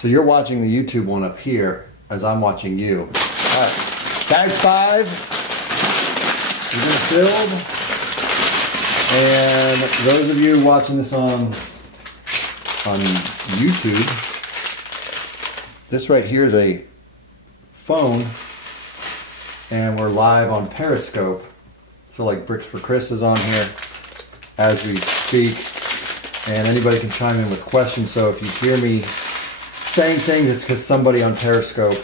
So you're watching the YouTube one up here as I'm watching you. All right, bag 5. We're gonna build. And those of you watching this on YouTube, this right here is a phone, and we're live on Periscope. So like Bricks for Chris is on here as we speak, and anybody can chime in with questions. So if you hear me saying things, it's because somebody on Periscope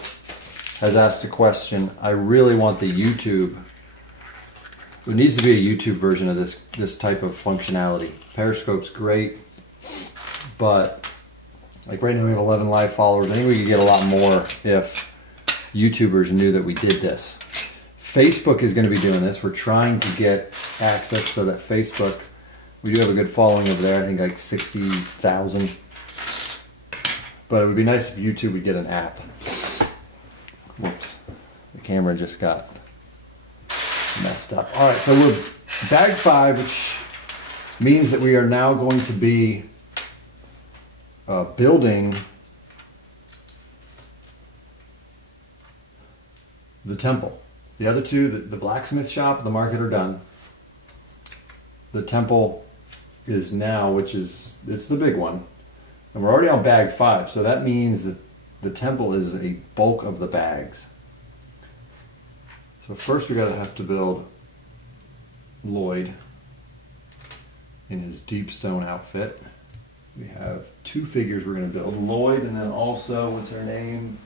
has asked a question. I really want the YouTube. There needs to be a YouTube version of this type of functionality. Periscope's great, but like right now we have 11 live followers. I think we could get a lot more if YouTubers knew that we did this. Facebook is going to be doing this. We're trying to get access so that Facebook, we do have a good following over there. I think like 60,000. But it would be nice if YouTube would get an app. Whoops. The camera just got messed up. All right, so we're bag 5, which means that we are now going to be building the temple. The other two, the blacksmith shop and the market, are done. The temple is now, it's the big one. And we're already on bag 5, so that means that the temple is a bulk of the bags. So first we have to build Lloyd in his deep stone outfit. We have 2 figures we're going to build. Lloyd, and then also, what's her name?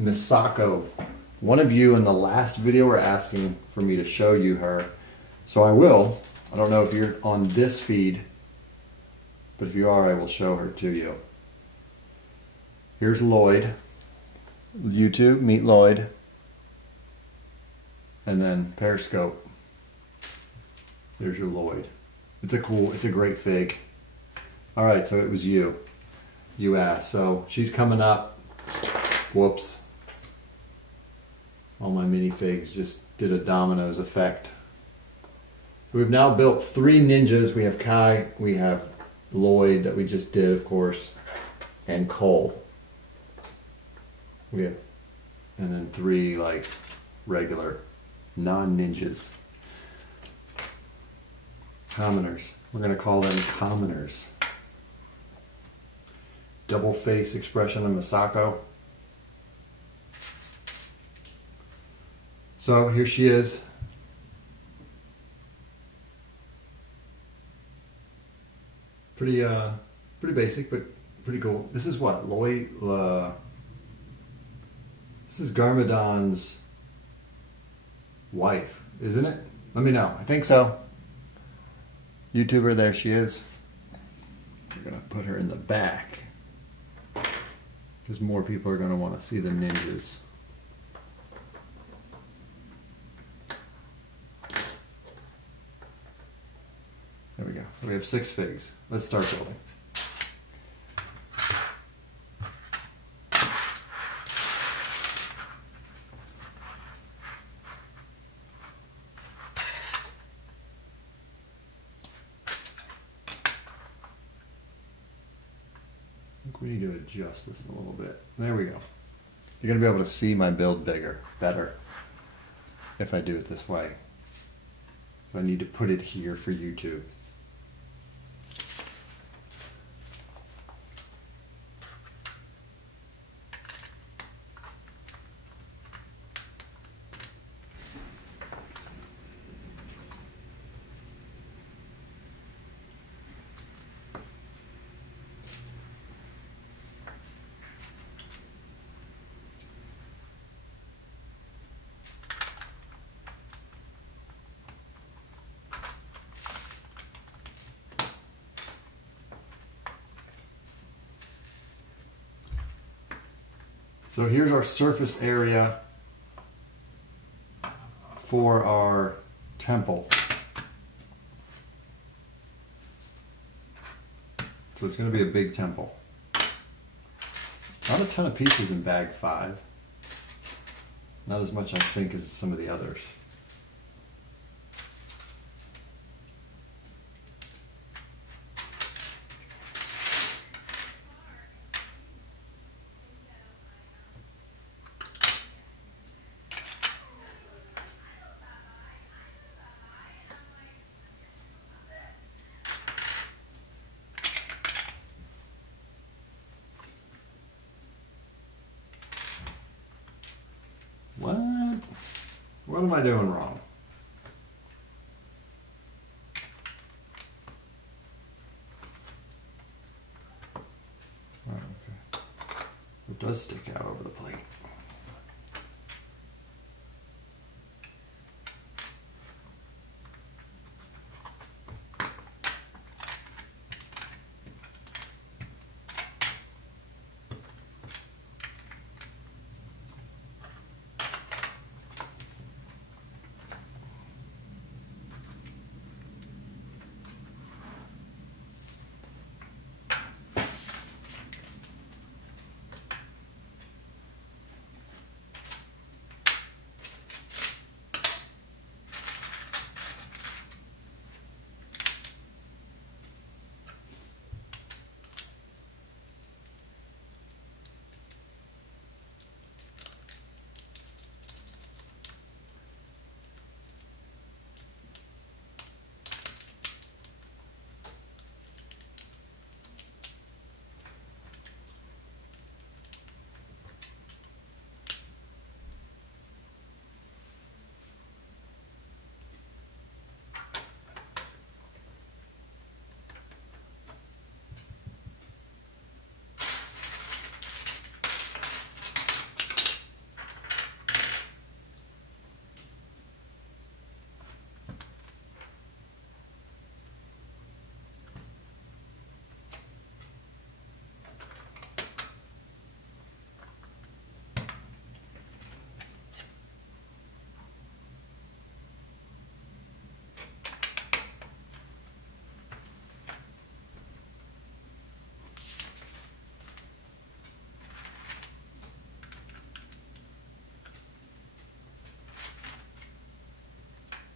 Misako. One of you in the last video were asking for me to show you her. So I will. I don't know if you're on this feed, but if you are, I will show her to you. Here's Lloyd. YouTube, meet Lloyd. And then Periscope. There's your Lloyd. It's a great fig. All right, so it was you asked. So she's coming up. Whoops. All my minifigs just did a dominoes effect. So we've now built 3 ninjas. We have Kai, we have Lloyd that we just did, of course, and Cole. And then 3 like regular non-ninjas. Commoners. We're going to call them commoners. Double face expression on Misako. So here she is. Pretty basic, but pretty cool. This is what? Lloyd, this is Garmadon's wife, isn't it? Let me know. I think so. YouTuber, there she is. We're going to put her in the back, because more people are going to want to see the ninjas. There we go. So we have 6 figs. Let's start building. I think we need to adjust this a little bit. There we go. You're going to be able to see my build better, if I do it this way. I need to put it here for YouTube. So here's our surface area for our temple. So it's going to be a big temple. Not a ton of pieces in bag 5. Not as much, I think, as some of the others. What am I doing wrong? Okay. It does stick out over the plate.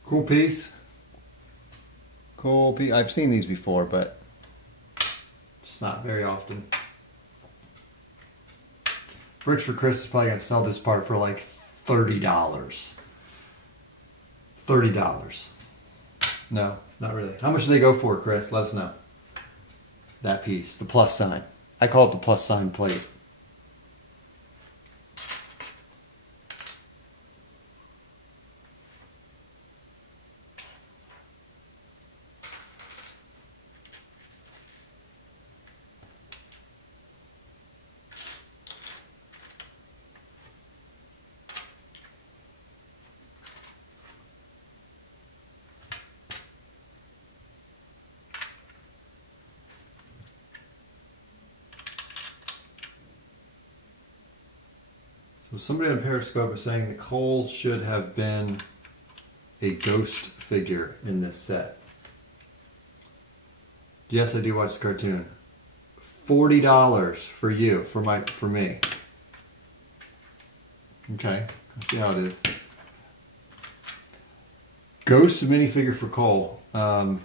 Cool piece. Cool piece. I've seen these before, but it's not very often. Bricks for Chris is probably going to sell this part for like $30. $30. No, not really. How much do they go for, Chris? Let us know. That piece, the plus sign. I call it the plus sign plate. So somebody on Periscope is saying that Cole should have been a ghost figure in this set. Yes, I do watch the cartoon. $40 for you, for me. Okay, let's see how it is. Ghost minifigure for Cole. For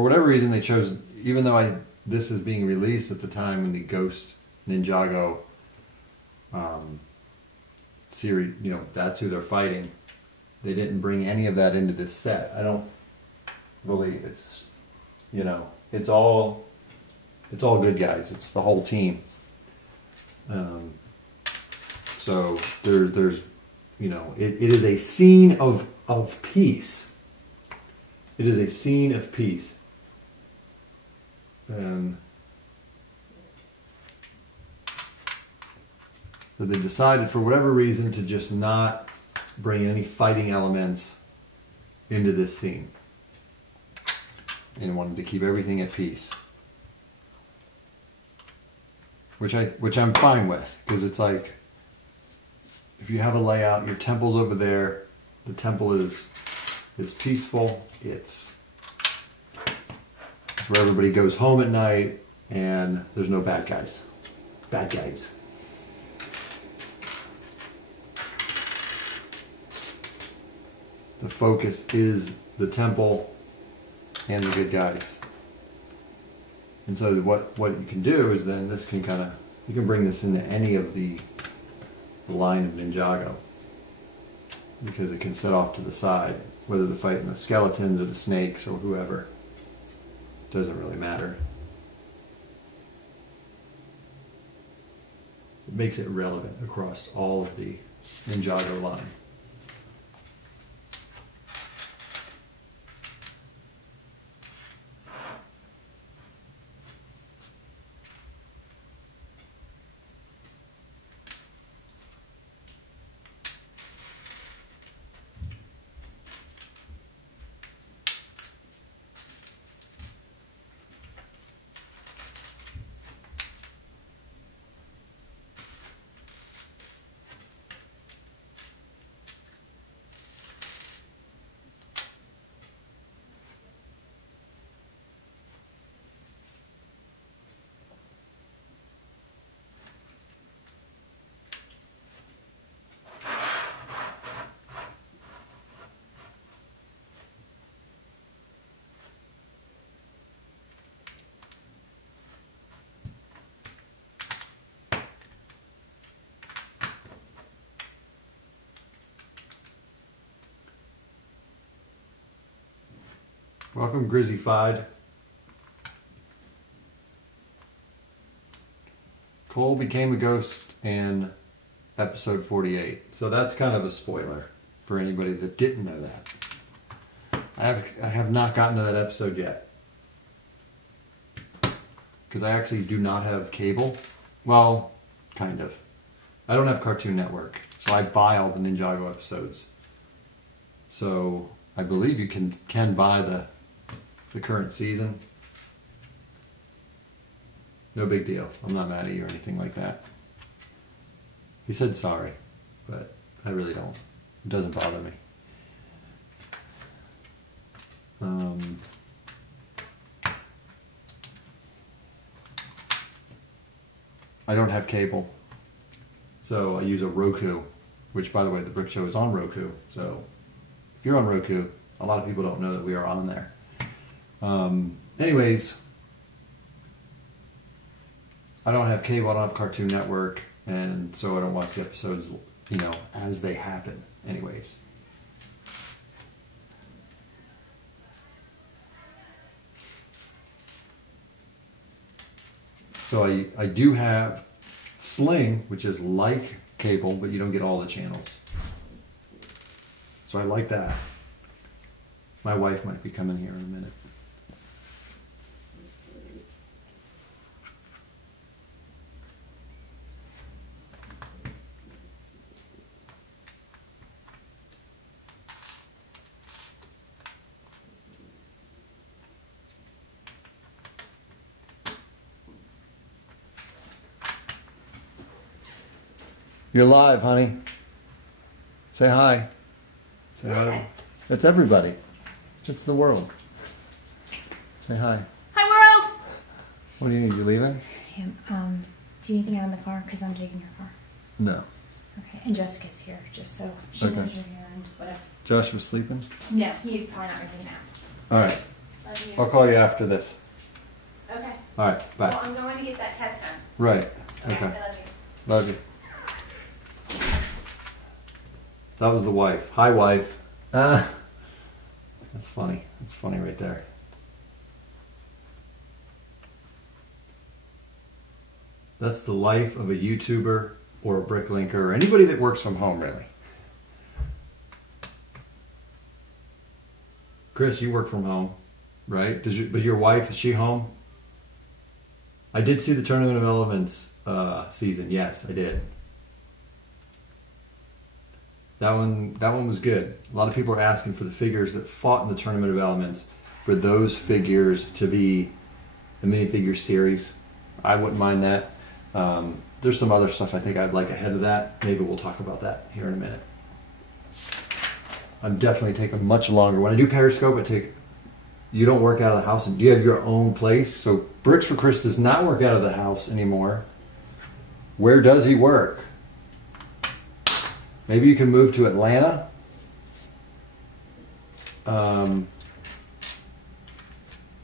whatever reason they chose, even though this is being released at the time in the Ghost Ninjago series, you know, that's who they're fighting. They didn't bring any of that into this set. I don't believe it's, you know, it's all good guys. It's the whole team. So there's, you know, it is a scene of peace. It is a scene of peace. So they decided, for whatever reason, to just not bring any fighting elements into this scene, and wanted to keep everything at peace, which I'm fine with, because it's like, if you have a layout, your temple's over there, the temple is peaceful, it's where everybody goes home at night, and there's no bad guys. The focus is the temple and the good guys. And so what you can do is then this can you can bring this into any of the line of Ninjago, because it can set off to the side, whether they're fighting the skeletons or the snakes or whoever. It doesn't really matter. It makes it relevant across all of the Ninjago line. Welcome, Grizzyfied. Cole became a ghost in episode 48. So that's kind of a spoiler for anybody that didn't know that. I have not gotten to that episode yet. Because I actually do not have cable. Well, kind of. I don't have Cartoon Network. So I buy all the Ninjago episodes. So I believe you can buy the current season. No big deal. I'm not mad at you or anything like that. He said sorry, but I really don't. It doesn't bother me. I don't have cable, so I use a Roku, which, by the way, the Brick Show is on Roku. So if you're on Roku, a lot of people don't know that we are on there. Anyways, I don't have cable, I don't have Cartoon Network, and so I don't watch the episodes, you know, as they happen. Anyways. So I do have Sling, which is like cable, but you don't get all the channels. So I like that. My wife might be coming here in a minute. You're live, honey. Say hi. Say hi. That's everybody. It's the world. Say hi. Hi, world! What do you need? You leaving? Do you need anything out in the car? Because I'm taking your car. No. Okay, and Jessica's here, just so she knows you're here and whatever. Josh was sleeping? No, he's probably not ready now. Alright. I'll call you after this. Okay. Alright, bye. Well, I'm going to get that test done. Right. Okay. Okay. I love you. Love you. That was the wife. Hi, wife. That's funny. That's funny right there. That's the life of a YouTuber or a bricklinker or anybody that works from home, really. Chris, you work from home, right? But your wife, is she home? I did see the Tournament of Elements season. Yes, I did. That one was good. A lot of people are asking for the figures that fought in the Tournament of Elements, for those figures to be a minifigure series. I wouldn't mind that. There's some other stuff I think I'd like ahead of that. Maybe we'll talk about that here in a minute. I'm definitely taking much longer. When I do Periscope, you don't work out of the house, and you have your own place. So Bricks for Chris does not work out of the house anymore. Where does he work? Maybe you can move to Atlanta. And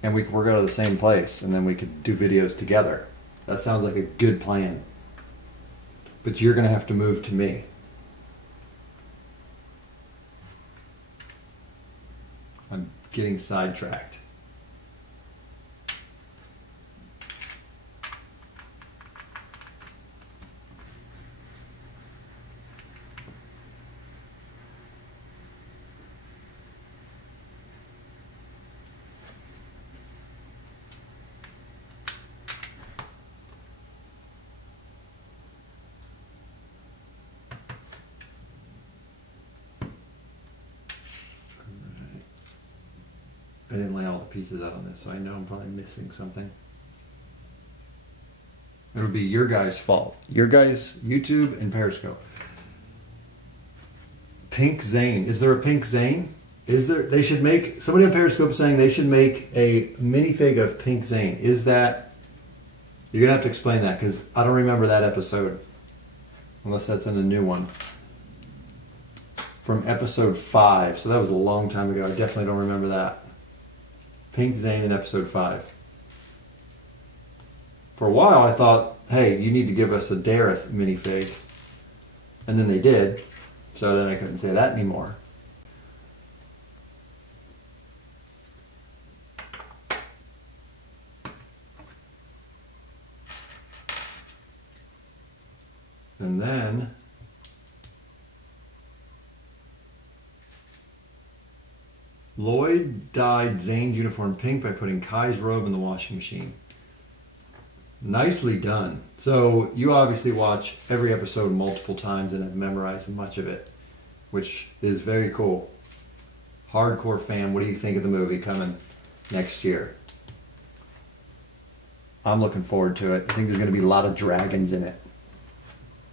we could work out of the same place, and then we could do videos together. That sounds like a good plan. But you're going to have to move to me. I'm getting sidetracked. I didn't lay all the pieces out on this, so I know I'm probably missing something. It would be your guys' fault. Your guys' YouTube and Periscope. Pink Zane. Is there a Pink Zane? Is there? They should make, somebody on Periscope is saying they should make a minifig of Pink Zane. Is that, you're going to have to explain that, because I don't remember that episode. Unless that's in a new one. From episode 5. So that was a long time ago. I definitely don't remember that. Pink Zane in episode 5. For a while I thought, hey, you need to give us a Dareth minifig. And then they did. So then I couldn't say that anymore. And then Lloyd dyed Zane's uniform pink by putting Kai's robe in the washing machine. Nicely done. So you obviously watch every episode multiple times and have memorized much of it, which is very cool. Hardcore fan, what do you think of the movie coming next year? I'm looking forward to it. I think there's going to be a lot of dragons in it.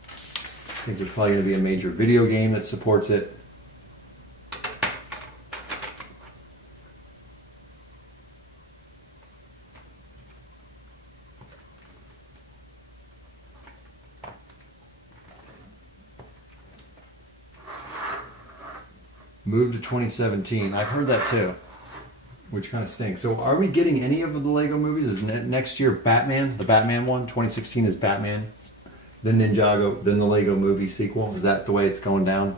I think there's probably going to be a major video game that supports it. Move to 2017. I've heard that too, which kind of stinks. So are we getting any of the Lego movies? Is next year Batman, the Batman one? 2016 is Batman, then Ninjago, then the Lego movie sequel? Is that the way it's going down?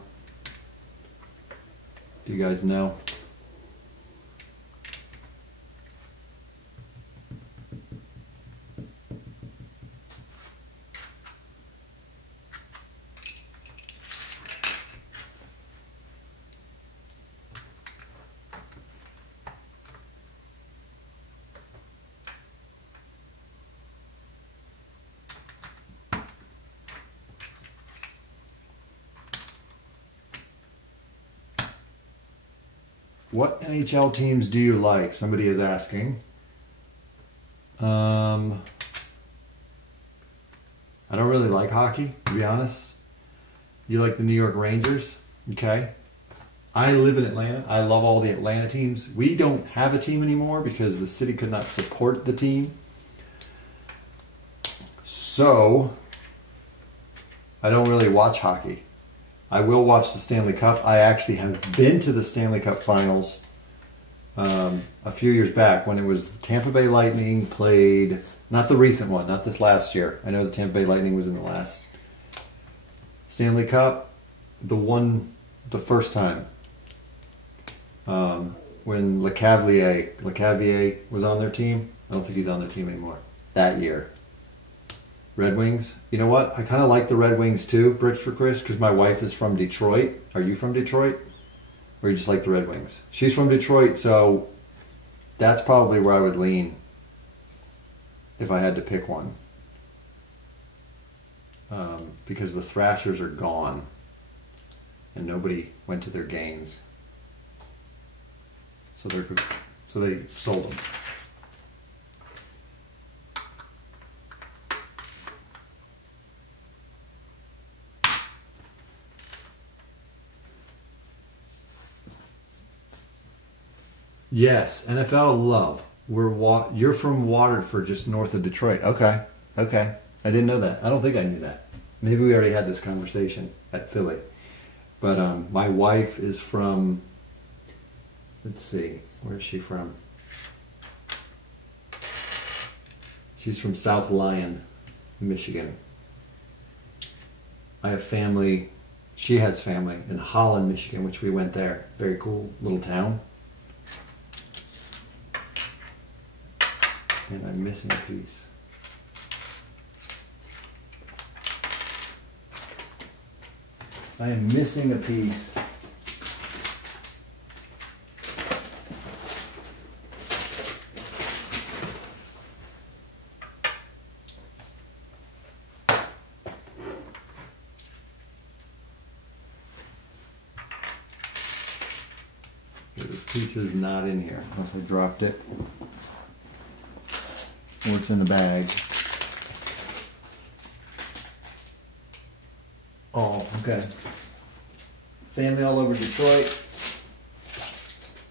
Do you guys know? What NHL teams do you like? Somebody is asking. I don't really like hockey, to be honest. You like the New York Rangers? Okay. I live in Atlanta. I love all the Atlanta teams. We don't have a team anymore because the city could not support the team. So, I don't really watch hockey. I will watch the Stanley Cup. I actually have been to the Stanley Cup Finals a few years back when it was the Tampa Bay Lightning played, not the recent one, not this last year. I know the Tampa Bay Lightning was in the last Stanley Cup, the first time when LeCavalier was on their team. I don't think he's on their team anymore. That year. Red Wings. You know what? I kind of like the Red Wings too, Bricks for Chris, because my wife is from Detroit. Are you from Detroit? Or you just like the Red Wings? She's from Detroit, so that's probably where I would lean if I had to pick one. Because the Thrashers are gone and nobody went to their games. So they sold them. Yes, NFL love. You're from Waterford, just north of Detroit. Okay. I didn't know that. I don't think I knew that. Maybe we already had this conversation at Philly. But my wife is from, let's see, where is she from? She's from South Lyon, Michigan. I have family, she has family in Holland, Michigan, which we went there. Very cool little town. And I'm missing a piece. I am missing a piece. This piece is not in here, unless I dropped it. Or it's in the bag. Oh, okay. Family all over Detroit.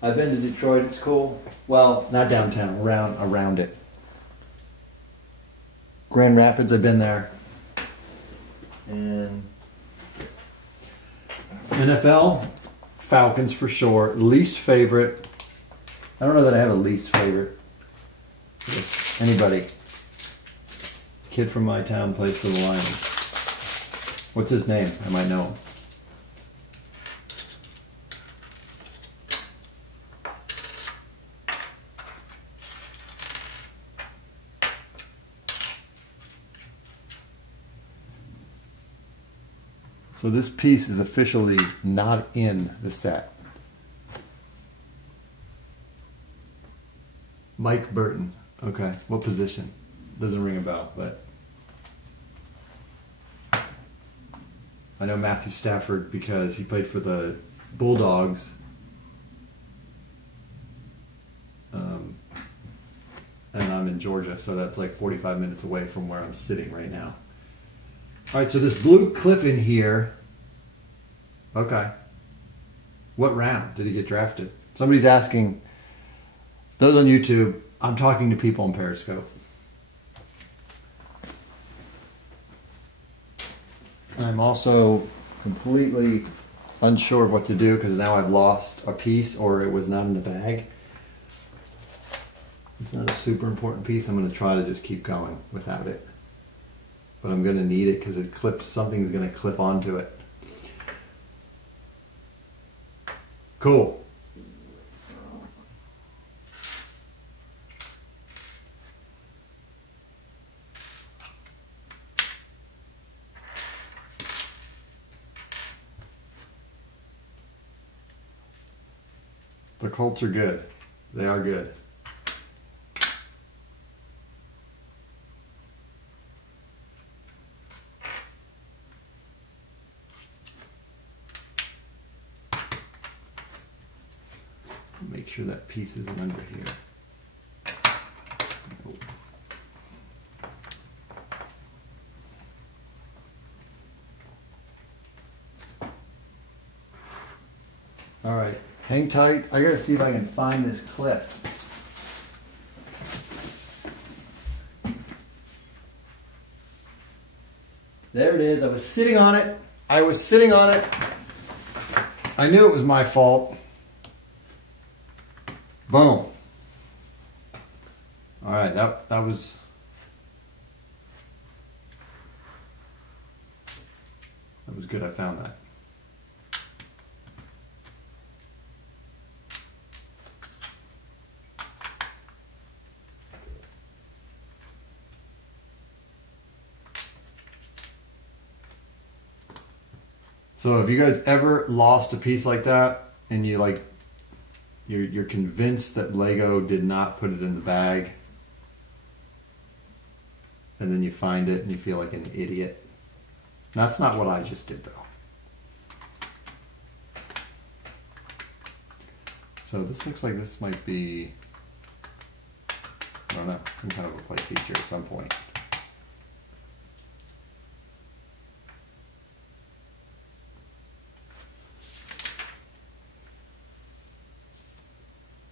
I've been to Detroit, it's cool. Well, not downtown, around it. Grand Rapids, I've been there. And NFL, Falcons for sure. Least favorite. I don't know that I have a least favorite. Yes. Anybody? Kid from my town plays for the Lions. What's his name? I might know him. So this piece is officially not in the set. Mike Burton. Okay, what position? Doesn't ring a bell, but I know Matthew Stafford because he played for the Bulldogs. And I'm in Georgia, so that's like 45 minutes away from where I'm sitting right now. All right, so this blue clip in here. Okay. What round did he get drafted? Somebody's asking. Those on YouTube, I'm talking to people on Periscope. I'm also completely unsure of what to do because now I've lost a piece or it was not in the bag. It's not a super important piece. I'm going to try to just keep going without it. But I'm going to need it because it clips, something's going to clip onto it. Cool. The Colts are good. They are good. Make sure that piece isn't under here. Nope. All right, hang tight. I gotta see if I can find this clip. There it is. I was sitting on it. I knew it was my fault. Boom. All right, that was good. I found that. So have you guys ever lost a piece like that and you're convinced that Lego did not put it in the bag, and then you find it and you feel like an idiot? That's not what I just did though. So this looks like this might be, I don't know, some kind of a play feature at some point.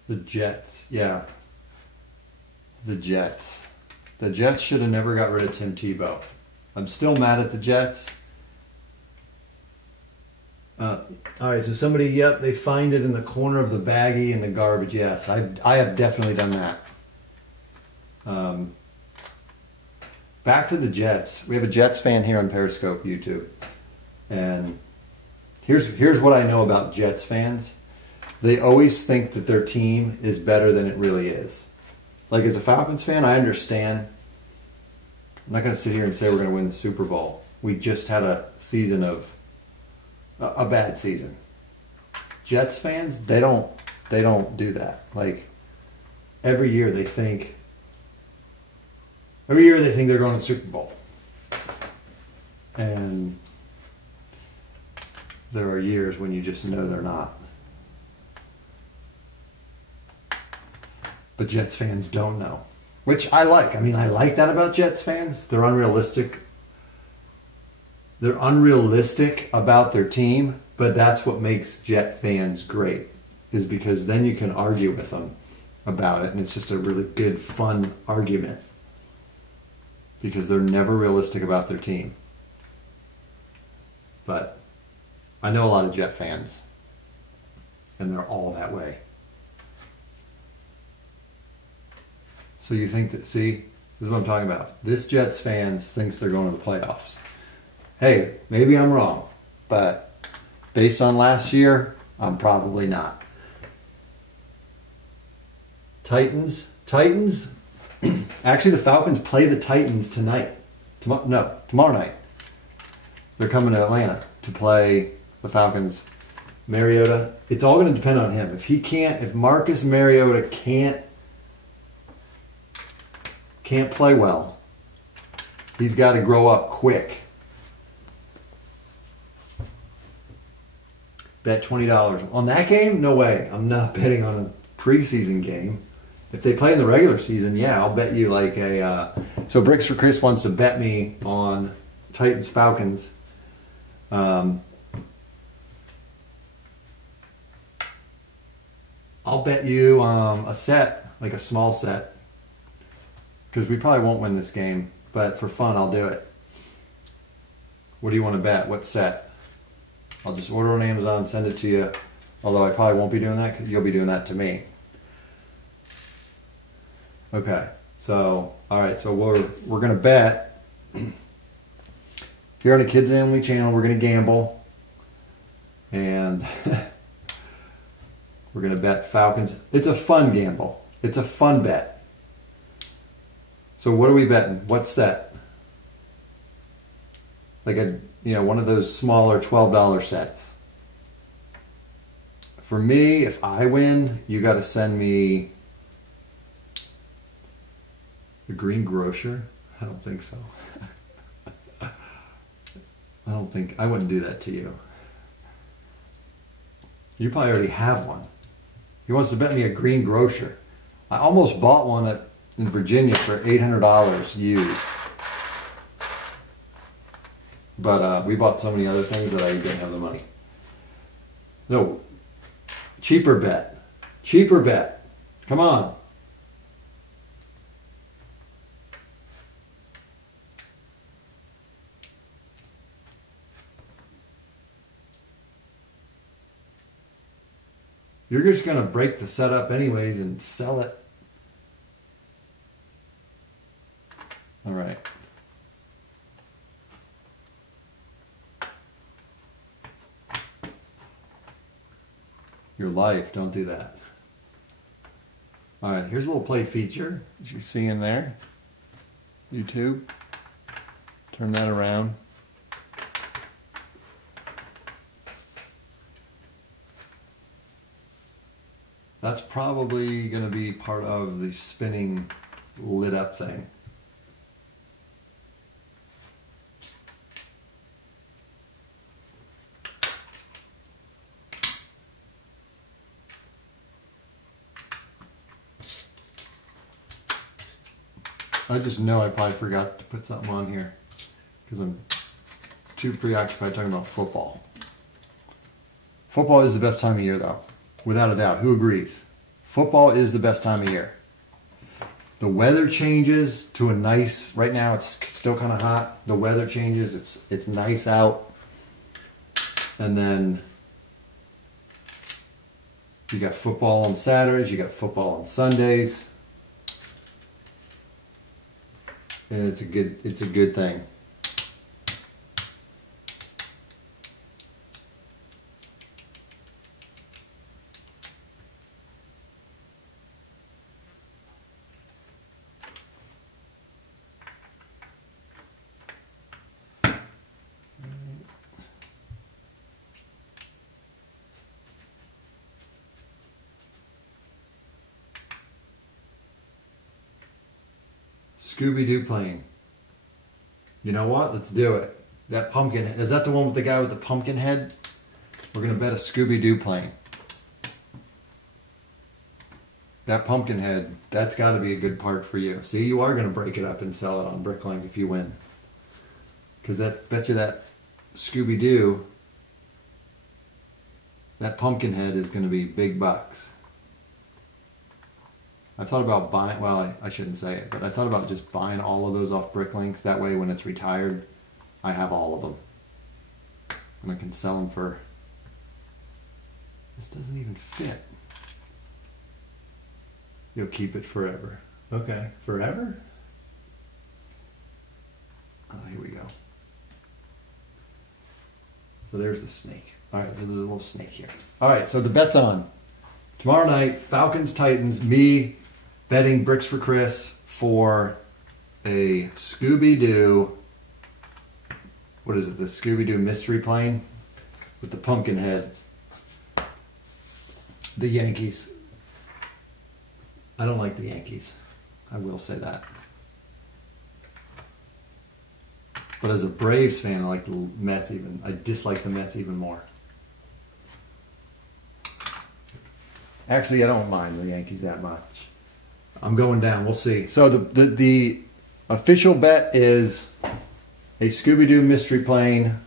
The Jets, yeah. The Jets. The Jets should have never got rid of Tim Tebow. I'm still mad at the Jets. All right, so somebody, yep, they find it in the corner of the baggie in the garbage. Yes, I have definitely done that. Back to the Jets. We have a Jets fan here on Periscope YouTube. And here's what I know about Jets fans. They always think that their team is better than it really is. Like, as a Falcons fan, I understand. I'm not going to sit here and say we're going to win the Super Bowl. We just had a season of a bad season. Jets fans, they don't do that. Like, every year they think they're going to the Super Bowl. And there are years when you just know they're not. But Jets fans don't know, which I like. I mean, I like that about Jets fans. They're unrealistic. They're unrealistic about their team, but that's what makes Jet fans great, is because then you can argue with them about it, and it's just a really good, fun argument because they're never realistic about their team. But I know a lot of Jet fans, and they're all that way. So you think that, see, this is what I'm talking about. This Jets fans thinks they're going to the playoffs. Hey, maybe I'm wrong, but based on last year, I'm probably not. Titans. Actually, the Falcons play the Titans tonight. Tomorrow night. They're coming to Atlanta. to play the Falcons. Mariota, it's all going to depend on him. If Marcus Mariota can't play well, he's got to grow up quick. Bet $20 on that game? No way. I'm not betting on a preseason game. If they play in the regular season, yeah, I'll bet you like a. So Bricks for Chris wants to bet me on Titans Falcons. I'll bet you a set, like a small set, because we probably won't win this game, but for fun, I'll do it. What do you want to bet? What set? I'll just order on Amazon, send it to you, although I probably won't be doing that because you'll be doing that to me. Okay, so, all right, so we're going to bet. Here on the Kids Only channel, we're going to gamble, and we're going to bet Falcons. It's a fun gamble. It's a fun bet. So what are we betting? What set? Like one of those smaller $12 sets. For me, if I win, you got to send me the green grocer. I don't think so. I wouldn't do that to you. You probably already have one. He wants to bet me a green grocer. I almost bought one in Virginia for $800 used. But we bought so many other things that I didn't have the money. No. Cheaper bet. Cheaper bet. Come on. You're just going to break the setup anyways and sell it. All right. Your life, don't do that. All right, here's a little play feature, as you see in there. YouTube. Turn that around. That's probably going to be part of the spinning lit up thing. I just know I probably forgot to put something on here because I'm too preoccupied talking about football. Football is the best time of year though. Without a doubt. Who agrees? Football is the best time of year. The weather changes to a nice, right now it's still kind of hot. The weather changes, it's nice out. And then you got football on Saturdays, you got football on Sundays. And it's a good thing. Scooby-Doo playing. You know what? Let's do it. That pumpkin, is that the one with the guy with the pumpkin head? We're going to bet a Scooby-Doo playing. That pumpkin head, that's got to be a good part for you. See, you are going to break it up and sell it on Bricklink if you win. Because bet you that Scooby-Doo, that pumpkin head is going to be big bucks. I thought about buying, well, I shouldn't say it, but I thought about just buying all of those off Bricklink. That way when it's retired, I have all of them. And I can sell them for, this doesn't even fit. You'll keep it forever. Okay, forever? Oh, here we go. So there's the snake. All right, there's a little snake here. All right, so the bet's on. Tomorrow night, Falcons, Titans, me betting Bricks for Chris for a Scooby-Doo, what is it, the Scooby-Doo mystery plane? with the pumpkin head. The Yankees. I don't like the Yankees. I will say that. But as a Braves fan, I like the Mets even. I dislike the Mets even more. Actually, I don't mind the Yankees that much. I'm going down. We'll see. So the official bet is a Scooby-Doo mystery plane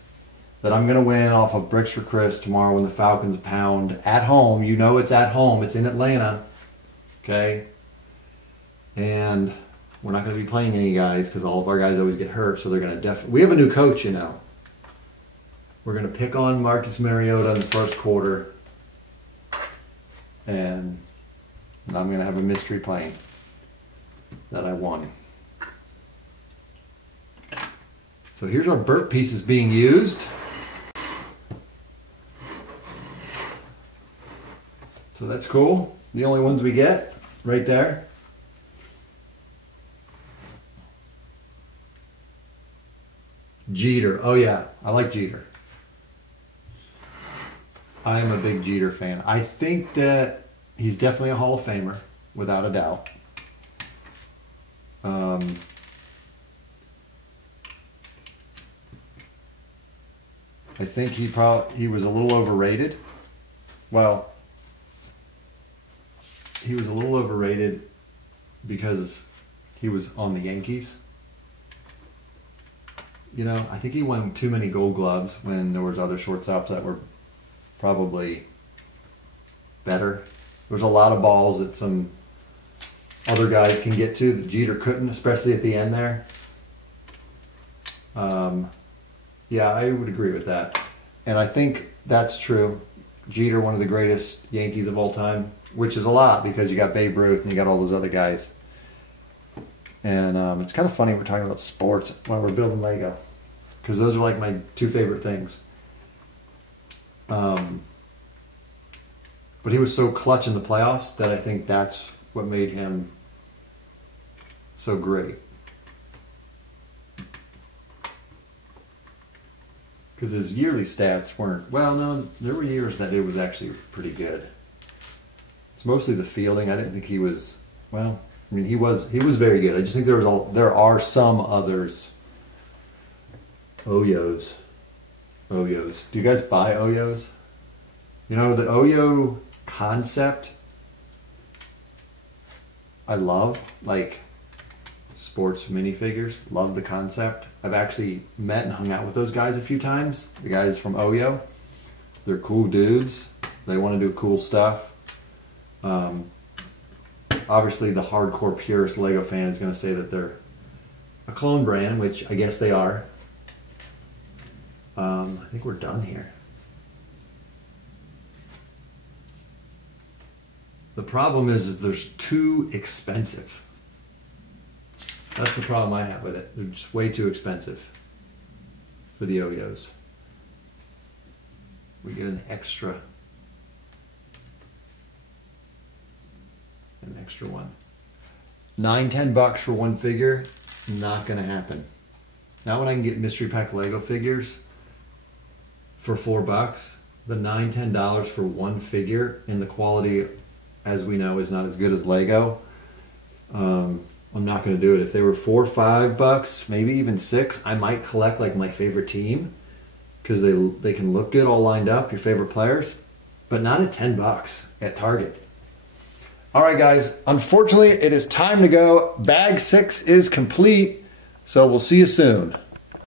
that I'm going to win off of Bricks for Chris tomorrow when the Falcons pound at home. You know it's at home. It's in Atlanta. Okay? And we're not going to be playing any guys because all of our guys always get hurt. So they're going to definitely... We have a new coach, you know. We're going to pick on Marcus Mariota in the first quarter. And I'm going to have a mystery plane that I won. So here's our burp pieces being used. So that's cool. The only ones we get right there. Jeter. Oh yeah, I like Jeter. I am a big Jeter fan. I think that he's definitely a Hall of Famer, without a doubt. I think he was a little overrated. Well, he was a little overrated because he was on the Yankees. You know, I think he won too many Gold Gloves when there was other shortstops that were probably better. There was a lot of balls that some other guys can get to that Jeter couldn't, especially at the end there. Yeah, I would agree with that. And I think that's true. Jeter, one of the greatest Yankees of all time, which is a lot because you got Babe Ruth and you got all those other guys. And it's kind of funny we're talking about sports while we're building Lego, because those are like my two favorite things. But he was so clutch in the playoffs that I think that's what made him so great. Because his yearly stats weren't, well, no, there were years that it was actually pretty good. It's mostly the fielding. I didn't think he was, well, I mean, he was very good. I just think there are some others. Oyos. Do you guys buy Oyos? You know, the Oyo concept, I love. Like, sports minifigures, love the concept. I've actually met and hung out with those guys a few times. The guys from Oyo. They're cool dudes. They want to do cool stuff. Obviously, the hardcore purist Lego fan is going to say that they're a clone brand, which I guess they are. I think we're done here. The problem is they're too expensive. That's the problem I have with it. They're just way too expensive for the Oyos. We get an extra one. $9-10 for one figure, not gonna happen. Now when I can get mystery pack Lego figures for $4, the $9-10 for one figure, and the quality, as we know, is not as good as Lego. I'm not going to do it. If they were $4 or $5, maybe even $6, I might collect like my favorite team because they can look good all lined up, your favorite players, but not at $10 at Target. All right, guys. Unfortunately, it is time to go. Bag 6 is complete, so we'll see you soon.